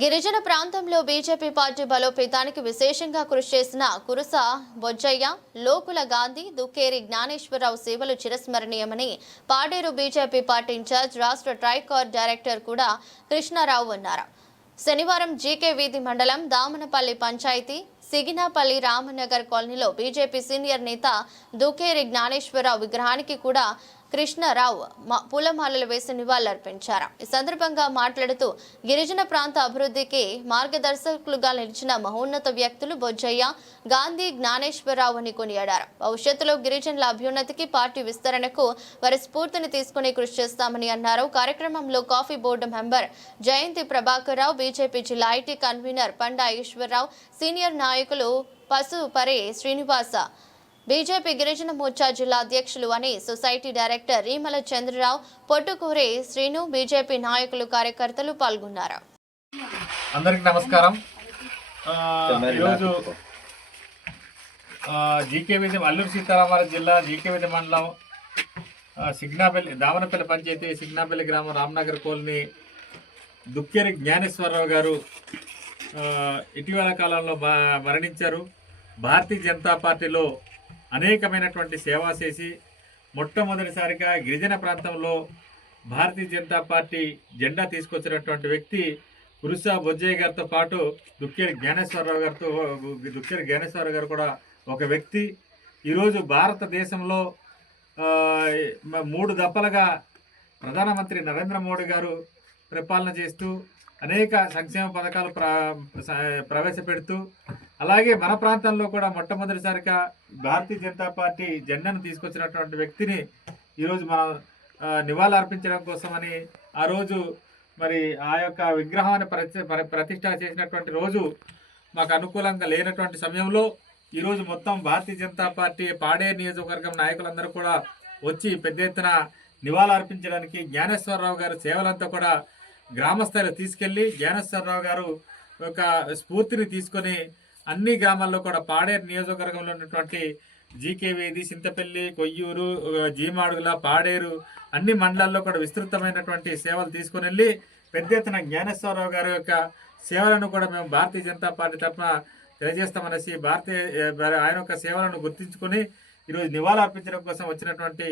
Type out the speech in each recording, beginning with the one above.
గిరిజన ప్రాంతంలో BJP party బలోపేతానికి విశేషంగా కృషి చేసిన కురుస బొజ్జయ్య లోకుల గాంధీ దుక్కేరి జ్ఞానేశ్వరరావు సేవలు చిరస్మరణీయమని పాడేరు బీజేపీ పార్టీ ఇన్ఛార్జ్ రాష్ట్ర ట్రైకార్ డైరెక్టర్ కూడా కృష్ణారావు అన్నారు. శనివారం జీకే వీధి మండలం దామనపల్లి పంచాయతీ సిగినాపల్లి రామనగర్ కాలనీలో బీజేపీ సీనియర్ నేత దుకేరి జ్ఞానేశ్వరరావు విగ్రహానికి కూడా కృష్ణారావు పూలమాలలు వేసి నివాళులర్పించారు. ఈ సందర్భంగా మాట్లాడుతూ గిరిజన ప్రాంత అభివృద్ధికి మార్గదర్శకులుగా నిలిచిన మహోన్నత వ్యక్తులు బొజ్జయ్య గాంధీ జ్ఞానేశ్వరరావు అని కొనియాడారు. భవిష్యత్తులో గిరిజనుల అభ్యున్నతికి పార్టీ విస్తరణకు వారి స్ఫూర్తిని తీసుకుని కృషి చేస్తామని అన్నారు. కార్యక్రమంలో coffee board member Jayanthi Prabhakar Rao BJP జిల్లా IT convener Panda Eswararao senior నాయకులు పసు పరే శ్రీనివాస బీజేపీ గిరిజన మోర్చా జిల్లా అధ్యక్షులు అని society director Reemala Chandrarao Pottukuri Srinu BJP నాయకులు కార్యకర్తలు పాల్గొన్నారు. అందరికి నమస్కారం. ఈరోజు అల్లూరు సీతారామరాజు జిల్లా జీకే విధి మండలం సిగ్నాపల్లి దామనపల్లి పంచాయతీ సిగ్నాపల్లి గ్రామం రామనగర్ కాలనీ దుక్కేరి జ్ఞానేశ్వరరావు గారు ఇటీవల కాలంలో మరణించారు. భారతీయ జనతా పార్టీలో అనేకమైనటువంటి సేవ చేసి మొట్టమొదటిసారిగా గిరిజన ప్రాంతంలో భారతీయ జనతా పార్టీ జెండా తీసుకొచ్చినటువంటి వ్యక్తి కురుసా బొజ్జయ్య గారితో పాటు దుక్కేరి జ్ఞానేశ్వరరావు గారితో దుక్కేరి జ్ఞానేశ్వరరావు గారు కూడా ఒక వ్యక్తి. ఈరోజు భారతదేశంలో మూడు దప్పలుగా ప్రధానమంత్రి నరేంద్ర మోడీ గారు పరిపాలన చేస్తూ అనేక సంక్షేమ పథకాలు ప్ర ప్రవేశపెడుతూ అలాగే మన ప్రాంతంలో కూడా మొట్టమొదటిసారిగా భారతీయ జనతా పార్టీ జెండాను తీసుకొచ్చినటువంటి వ్యక్తిని ఈరోజు మనం ఆ, నివాళులు అర్పించడం కోసమని ఆ రోజు మరి ఆ యొక్క విగ్రహాన్ని ప్రతిష్ట చేసినటువంటి రోజు మాకు అనుకూలంగా లేనటువంటి సమయంలో ఈరోజు మొత్తం భారతీయ జనతా పార్టీ పాడే నియోజకవర్గం నాయకులందరూ కూడా వచ్చి పెద్ద ఎత్తున నివాళులర్పించడానికి జ్ఞానేశ్వరరావు గారి సేవలంతా కూడా గ్రామస్థాయిలో తీసుకెళ్ళి జ్ఞానేశ్వరరావు గారు ఒక స్ఫూర్తిని తీసుకొని అన్ని గ్రామాల్లో కూడా పాడేరు నియోజకవర్గంలో ఉన్నటువంటి జీకే చింతపల్లి సింతపల్లి కొయ్యూరు జీమాడుగుల పాడేరు అన్ని మండలాల్లో కూడా విస్తృతమైనటువంటి సేవలు తీసుకుని వెళ్ళి పెద్ద ఎత్తున జ్ఞానేశ్వరరావు గారి యొక్క సేవలను కూడా మేము భారతీయ జనతా పార్టీ తరఫున తెలియజేస్తామనేసి భారతీయ ఆయన యొక్క సేవలను గుర్తించుకొని ఈరోజు నివాళులు అర్పించడం కోసం వచ్చినటువంటి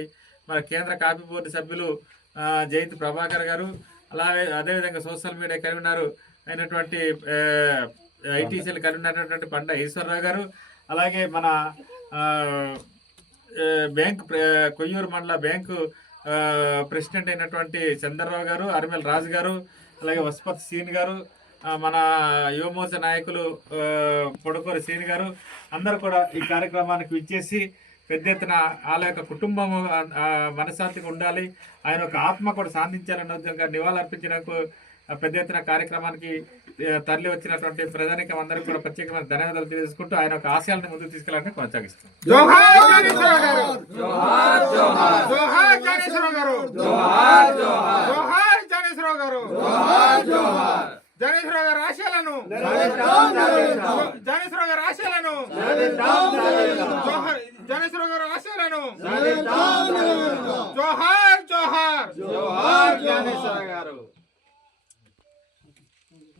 మన కేంద్ర కాపీ బోర్డు సభ్యులు ఆ, జయంతి ప్రభాకర్ గారు అలాగే అదేవిధంగా సోషల్ మీడియా కన్వీనర్ అయినటువంటి ఐటీసీలు కన్వీనర్ అయినటువంటి పండ ఈశ్వరరావు గారు అలాగే మన బ్యాంక్ కొయ్యూరు మండల బ్యాంకు ప్రెసిడెంట్ అయినటువంటి చంద్రరావు గారు అరిమెల్ రాజు గారు అలాగే వసుపత్ సీన్ గారు మన యువమోర్చ నాయకులు పొడకూరి సీన్ గారు అందరు కూడా ఈ కార్యక్రమానికి విచ్చేసి పెద్ద ఎత్తున వాళ్ళ యొక్క కుటుంబం మనశ్శాంతిగా ఉండాలి. ఆయన యొక్క ఆత్మ కూడా సాధించాలన్న ఉద్యోగంగా నివాళులు అర్పించడానికి పెద్ద ఎత్తున కార్యక్రమానికి తరలి వచ్చినటువంటి ప్రజానికం అందరికీ కూడా ప్రత్యేకమైన ధన్యవాదాలు తెలియజేసుకుంటూ ఆయన యొక్క ఆశయాలను ముందుకు తీసుకెళ్ళాలని కొనసాగిస్తాం జోహార్ జ్ఞానేశ్వర గారు. జోహార్. జోహార్ జోహార్. జ్ఞానేశ్వర గారు. జోహార్ జోహార్. జోహార్ జ్ఞానేశ్వర గారు. జోహార్ జోహార్. జ్ఞానేశ్వర గారి ఆశయాలను. జ్ఞానేశ్వర గారి ఆశయాలను. జోహార్ జ్ఞానేశ్వర గారి ఆశయాలను. జోహార్ జోహార్. జోహార్ జ్ఞానేశ్వర గారు.